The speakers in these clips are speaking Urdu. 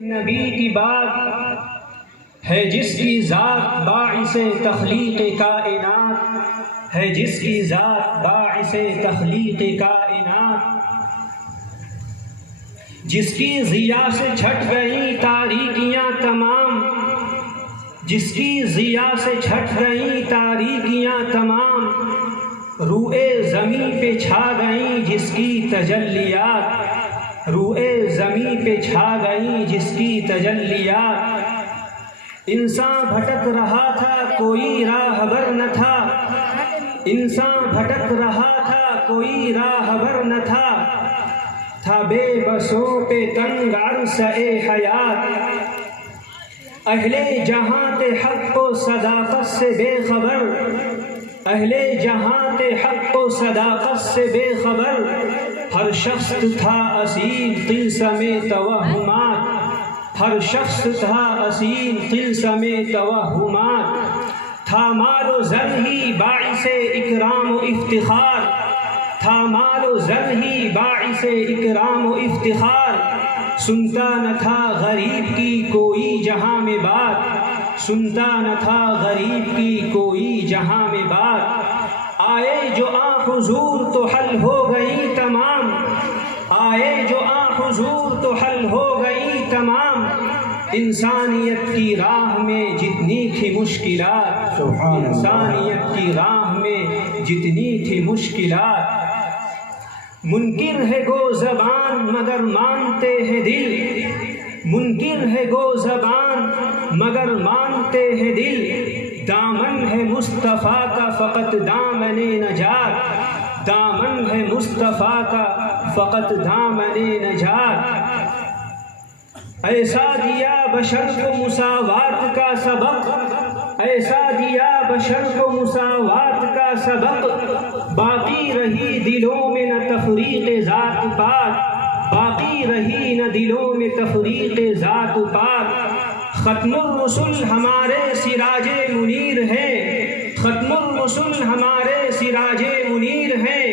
نبی کی بات ہے جس کی ذات باعث تخلیق کائنات ہے، جس کی ذات باعث تخلیق کائنات، جس کی ضیاء سے چھٹ گئیں تاریکیاں تمام، جس کی ضیاء سے چھٹ گئیں تاریکیاں تمام، روئے زمین پہ چھا گئیں جس کی تجلیات، روئے زمین پہ چھا گئیں جس کی تجلیات۔ انسان بھٹک رہا تھا کوئی راہبر نہ تھا، انسان بھٹک رہا تھا کوئی راہبر نہ تھا، تھا بے بسوں پہ تنگ عرصہ حیات۔ اہل جہاں تے حق و صداقت سے بے خبر، اہل جہاں تے حق و صداقت سے بے خبر، ہر شخص تھا اسیر طلسم توہمات، ہر شخص تھا اسیر طلسم توہمات۔ تھا مال و زر ہی باعث اکرام و افتخار، تھا مال و زر ہی باعث اکرام و افتخار، سنتا نہ تھا غریب کی کوئی جہاں میں بات، سنتا نہ تھا غریب کی کوئی جہاں میں بات۔ آئے جو آن حضور تو حل ہو گئی تمام، آئے جو آن حضور تو حل ہو گئی تمام، انسانیت کی راہ میں جتنی تھی مشکلات، انسانیت کی راہ میں جتنی تھی مشکلات۔ منکر ہے گو زبان مگر مانتے ہیں دل، منکر ہے گو زبان مگر مانتے ہیں دل، دامن ہے مصطفیٰ کا فقط دامن نجات، دامن ہے مصطفیٰ کا فقط دامن نجات۔ ایسا دیا بشر کو مساوات کا سبق، ایسا دیا بشر کو مساوات کا سبق، باقی رہی دلوں میں نہ تفریق ذات پات، باقی رہی نہ دلوں میں تفریق ذات پات۔ ختم الرسل ہمارے سراج منیر ہے، ختم الرسل ہمارے سراج منیر ہے،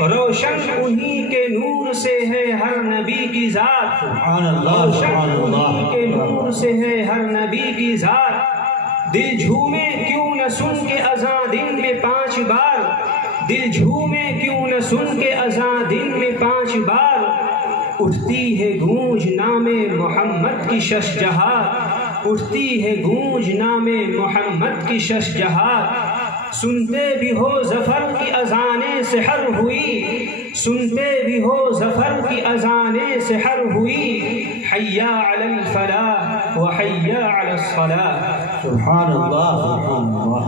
روشن انہی کے نور سے ہے ہر نبی کی ذات، روشن انہی کے نور سے ہے ہر نبی کی ذات۔ دل جھومے کیوں نہ سن کے اذاں دن میں 5 بار، دل جھومے کیوں نہ سن کے اذاں دن میں 5 بار، اٹھتی ہے گونج نام محمد کی ششجہات، اٹھتی ہے گونج نام محمد کی ششجہات۔ سنتے بھی ہو ظفر کی اذانیں سحر ہوئی، سنتے بھی ہو ظفر کی اذانیں سحر ہوئی، حی علی الفلاح و حی علی الصلاح۔ سبحان اللہ سبحان اللہ۔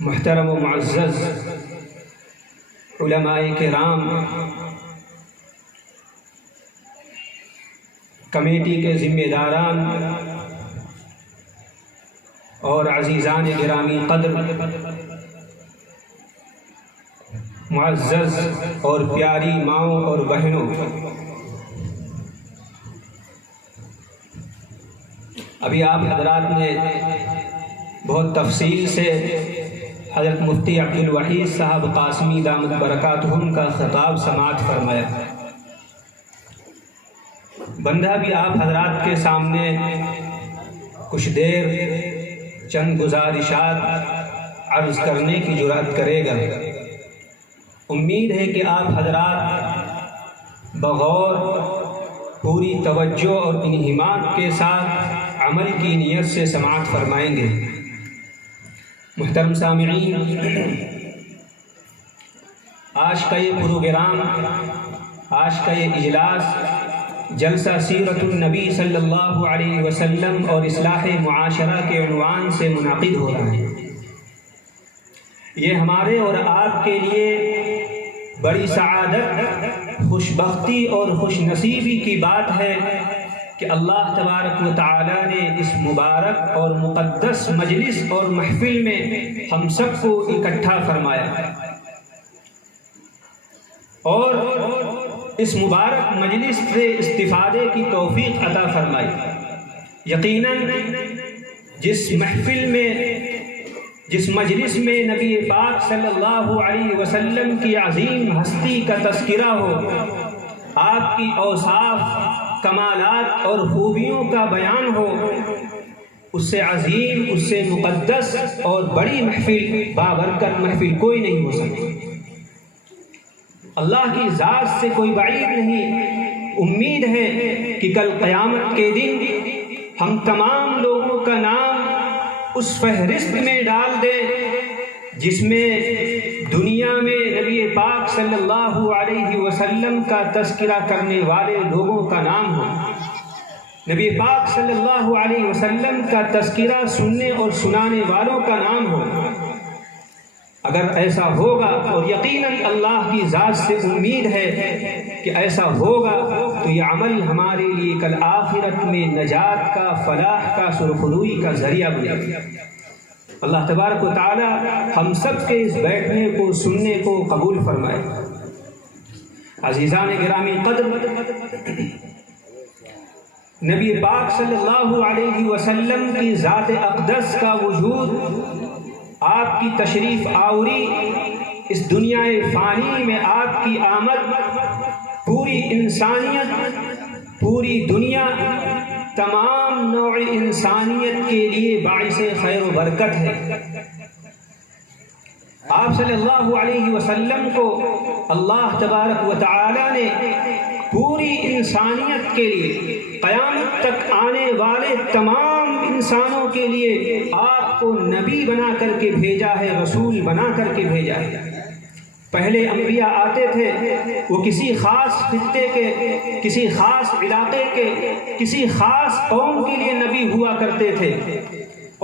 محترم و معزز علماء کرام، کمیٹی کے ذمہ داران اور عزیزان گرامی قدر، معزز اور پیاری ماؤں اور بہنوں، ابھی آپ حضرات نے بہت تفصیل سے حضرت مفتی عبدالوحید صاحب قاسمی دامت برکاتہم کا خطاب سماعت فرمایا۔ بندہ بھی آپ حضرات کے سامنے کچھ دیر چند گزارشات عرض کرنے کی جرأت کرے گا۔ امید ہے کہ آپ حضرات بغور پوری توجہ اور انہماک کے ساتھ عمل کی نیت سے سماعت فرمائیں گے۔ محترم سامعین، آج کا یہ پروگرام، آج کا یہ اجلاس جلسہ سیرت النبی صلی اللہ علیہ وسلم اور اصلاح معاشرہ کے عنوان سے منعقد ہو رہا ہے۔ یہ ہمارے اور آپ کے لیے بڑی سعادت، خوش بختی اور خوش نصیبی کی بات ہے کہ اللہ تبارک و تعالی نے اس مبارک اور مقدس مجلس اور محفل میں ہم سب کو اکٹھا فرمایا اور اس مبارک مجلس سے استفادے کی توفیق عطا فرمائی۔ یقیناً جس محفل میں، جس مجلس میں نبی پاک صلی اللہ علیہ وسلم کی عظیم ہستی کا تذکرہ ہو، آپ کی اوصاف، کمالات اور خوبیوں کا بیان ہو، اس سے عظیم، اس سے مقدس اور بڑی محفل، بابرکت محفل کوئی نہیں ہو سکتی۔ اللہ کی ذات سے کوئی بعید نہیں۔ امید ہے کہ کل قیامت کے دن ہم تمام لوگوں کا نام اس فہرست میں ڈال دیں جس میں دنیا میں نبی پاک صلی اللہ علیہ وسلم کا تذکرہ کرنے والے لوگوں کا نام ہو، نبی پاک صلی اللہ علیہ وسلم کا تذکرہ سننے اور سنانے والوں کا نام ہو۔ اگر ایسا ہوگا، اور یقیناً اللہ کی ذات سے امید ہے کہ ایسا ہوگا، تو یہ عمل ہمارے لیے کل آخرت میں نجات کا، فلاح کا، سرخروئی کا ذریعہ بنے گا۔ اللہ تبارک و تعالی ہم سب کے اس بیٹھنے کو، سننے کو قبول فرمائے۔ عزیزان گرامی قدر، نبی پاک صلی اللہ علیہ وسلم کی ذات اقدس کا وجود، آپ کی تشریف آوری، اس دنیا فانی میں آپ کی آمد، پوری انسانیت، پوری دنیا، تمام نوع انسانیت کے لیے باعث خیر و برکت ہے۔ آپ صلی اللہ علیہ وسلم کو اللہ تبارک و تعالی نے پوری انسانیت کے لیے، قیامت تک آنے والے تمام انسانوں کے لیے آپ کو نبی بنا کر کے بھیجا ہے، رسول بنا کر کے بھیجا ہے۔ پہلے انبیاء آتے تھے، وہ کسی خاص خطے کے، کسی خاص علاقے کے، کسی خاص قوم کے لیے نبی ہوا کرتے تھے،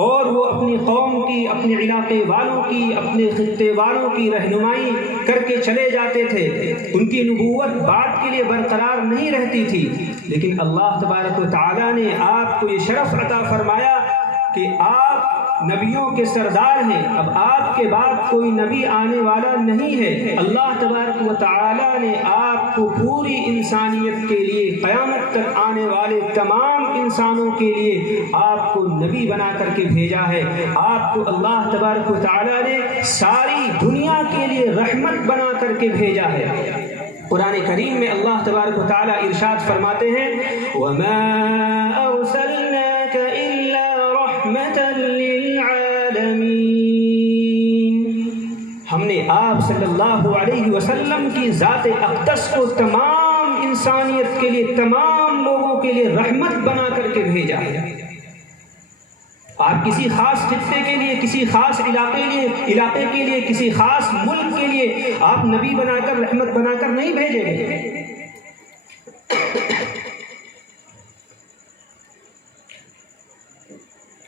اور وہ اپنی قوم کی، اپنے علاقے والوں کی، اپنے خطے والوں کی رہنمائی کر کے چلے جاتے تھے۔ ان کی نبوت بعد کے لیے برقرار نہیں رہتی تھی، لیکن اللہ تبارک و تعالیٰ نے آپ کو یہ شرف عطا فرمایا کہ آپ نبیوں کے سردار ہیں، اب آپ کے بعد کوئی نبی آنے والا نہیں ہے۔ اللہ تبارک و تعالیٰ نے آپ کو پوری انسانیت کے لیے، قیامت تک آنے والے تمام انسانوں کے لیے آپ کو نبی بنا کر کے بھیجا ہے۔ آپ کو اللہ تبارک و تعالیٰ نے ساری دنیا کے لیے رحمت بنا کر کے بھیجا ہے۔ قرآن کریم میں اللہ تبارک و تعالیٰ ارشاد فرماتے ہیں، وَمَا أَرْسَلْنَاكَ إِلَّا رَحْمَةً لِّلْعَالَمِينَ۔ ہم نے آپ صلی اللہ علیہ وسلم کی ذات اقدس کو تمام انسانیت کے لیے، تمام لوگوں کے لیے رحمت بنا کر کے بھیجا ہے۔ آپ کسی خاص خطے کے لیے، کسی خاص علاقے کے لیے، کسی خاص ملک کے لیے آپ نبی بنا کر، رحمت بنا کر نہیں بھیجے گئے۔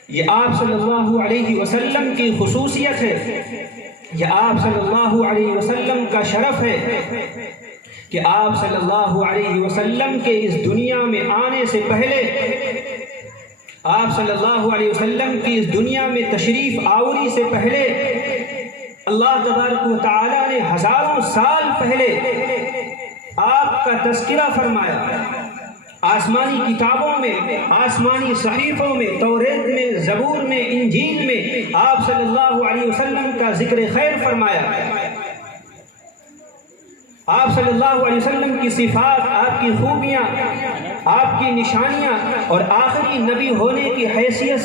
یہ آپ صلی اللہ علیہ وسلم کی خصوصیت ہے، یہ آپ صلی اللہ علیہ وسلم کا شرف ہے کہ آپ صلی اللہ علیہ وسلم کے اس دنیا میں آنے سے پہلے، آپ صلی اللہ علیہ وسلم کی اس دنیا میں تشریف آوری سے پہلے، اللہ تبارک و تعالیٰ نے ہزاروں سال پہلے آپ کا تذکرہ فرمایا۔ آسمانی کتابوں میں، آسمانی صحیفوں میں، توریت میں، زبور میں، انجیل میں آپ صلی اللہ علیہ وسلم کا ذکر خیر فرمایا۔ آپ صلی اللہ علیہ وسلم کی صفات، آپ کی خوبیاں، آپ کی نشانیاں، اور آخری نبی ہونے کی حیثیت